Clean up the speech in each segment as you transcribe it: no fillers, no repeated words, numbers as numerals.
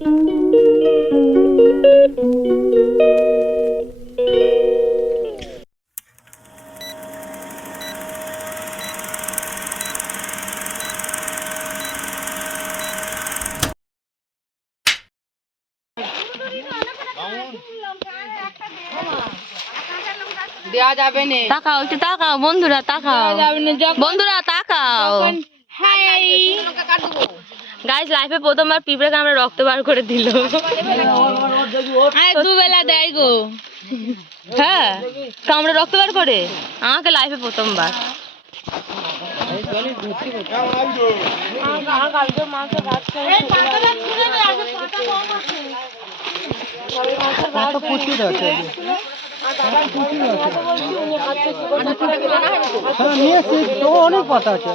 দেওয়া যাবে না। তাকাও একটু, তাকাও বন্ধুরা, তাকাও বন্ধুরা, তাকাও। গাইস লাইফে প্রথমবার পিঁপড়ে কামড়ে রক্ত বার করে দিল। দুবেলা দেয় গো। হ্যাঁ কামড়ে রক্ত বার করে, আমাকে লাইফে প্রথমবার। অনেক পাতা আছে।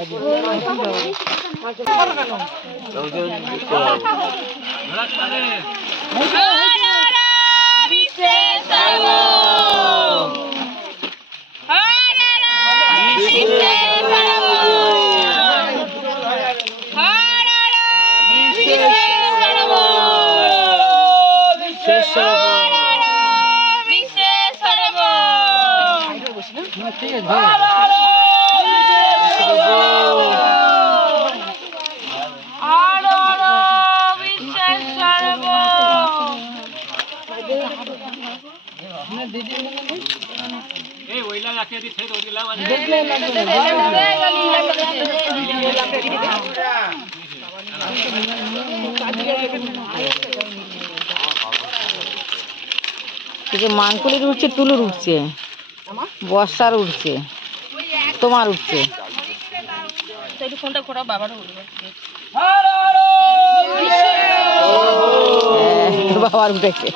মানকুলির উঠছে, তুলুর উঠছে, বর্ষার উঠছে, তোমার উঠছে। বাবার উঠেছে।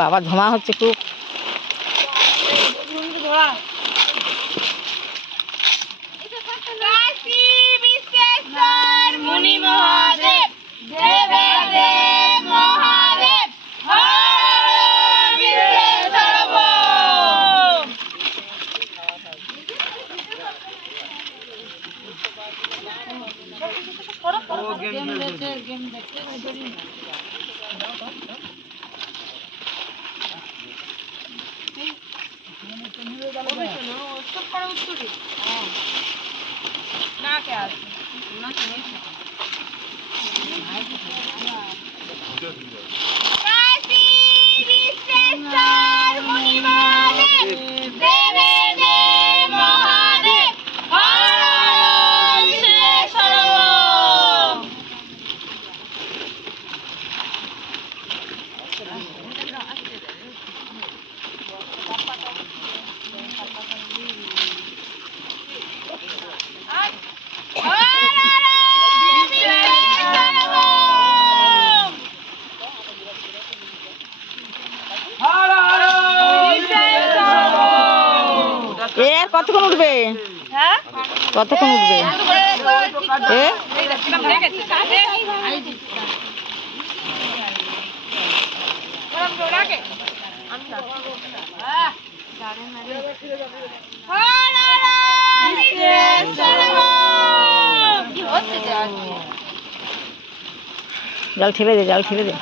বাবা ধোঁয়া হচ্ছে খুব। এ আর কতক্ষণ উঠবে? কতক্ষণ উঠবে? এ জাল ঠেলে দে, জাল ঠেলে দে।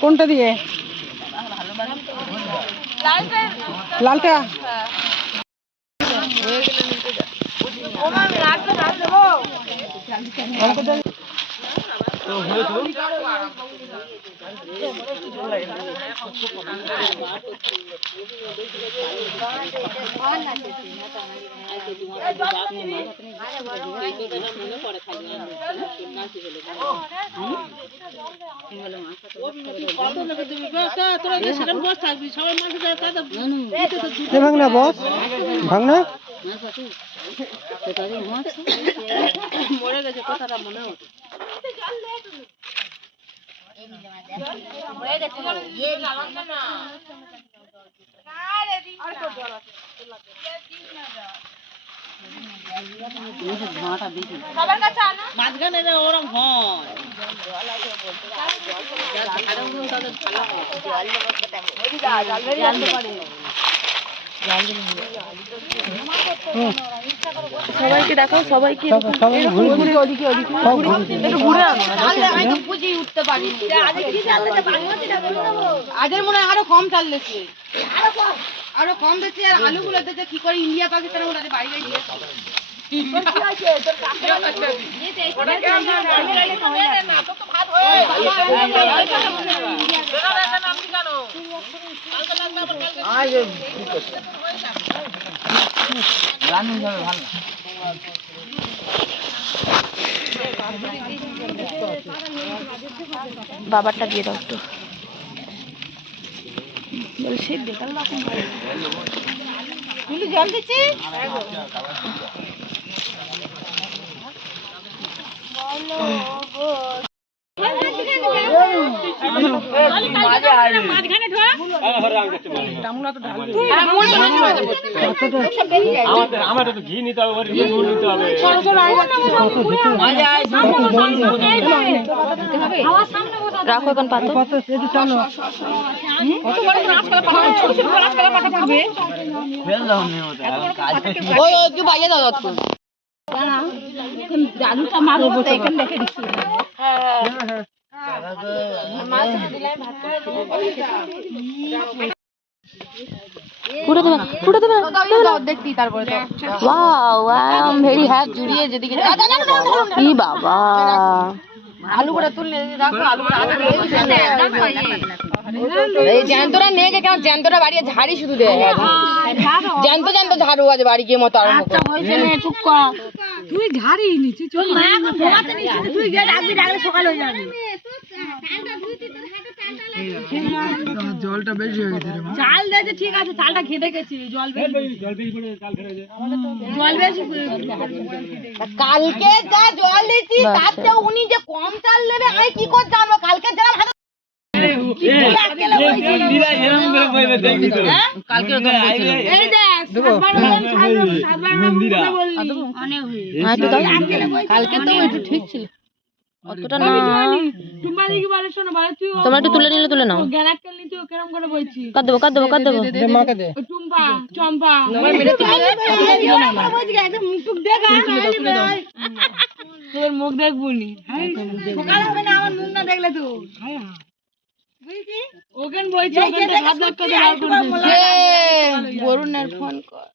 কোনটা দিয়ে? লালটা। ভাঙনা বস, ভাঙনা মরে গেছে, কথাটা মনে হচ্ছে। মাঝখানে ওরম হয় সবাইকে দেখো, সবাইকে উঠতে পারি। আজের মনে হয় আরো কম চাললেছে, আরো কম দিচ্ছে। আর আলুগুলো দিচ্ছে কি করে ইন্ডিয়া পাকিস্তানের মধ্যে বাড়ি বাড়ি বাবারটা দিয়ে দাও একটু। জল দিচ্ছি। আমার তো ঘি নিতে হবে, নিতে হবে। রাখো এখন পাতো। জালুটা মারো এখানে রেখে দিচ্ছি। পুরো দেবে, পুরো দেবে, দেখতি তারপরে wow I am very happy. জুড়িয়ে যেদিকে ই বাবা, আলুগুলো তুললে রাখো, আলুগুলো এই জ্যান্তরা নেই কেন? জ্যান্তরা বাড়ি ঝাড়ি শুধু দেয়, জ্যান্ত জ্যান্ত ঝাড়ু আছে বাড়ি গিয়ে মতো আরম্ভ করে। চুপ কর, তুই ঝাড়ি নিচ্ছি, চল না তুই গিয়ে ডাকবি, ডাকলে সকাল হয়ে যাবে। জলটা বেশি হয়ে গেছে, চাল দিয়েছে ঠিক আছে, চালটা ঘেটে গেছি, জল বেশি, জল বেশি। কালকে যা জল দিয়েছি তার চেয়ে উনি যে কম চাল দেবে আমি কি করে জানবো? কালকে যারা কালকে তো ঠিক ছিল, অতটা না। তোমরা একটু তুলে নিলে তুলে নাও। কাট দেবো, কাট দেবো, কাট দেবো। তোর মুখ দেখবুনি, সকাল হবে না আমার মুখ না দেখলে তো। ওখানে বইছি, বরুণের ফোন কর।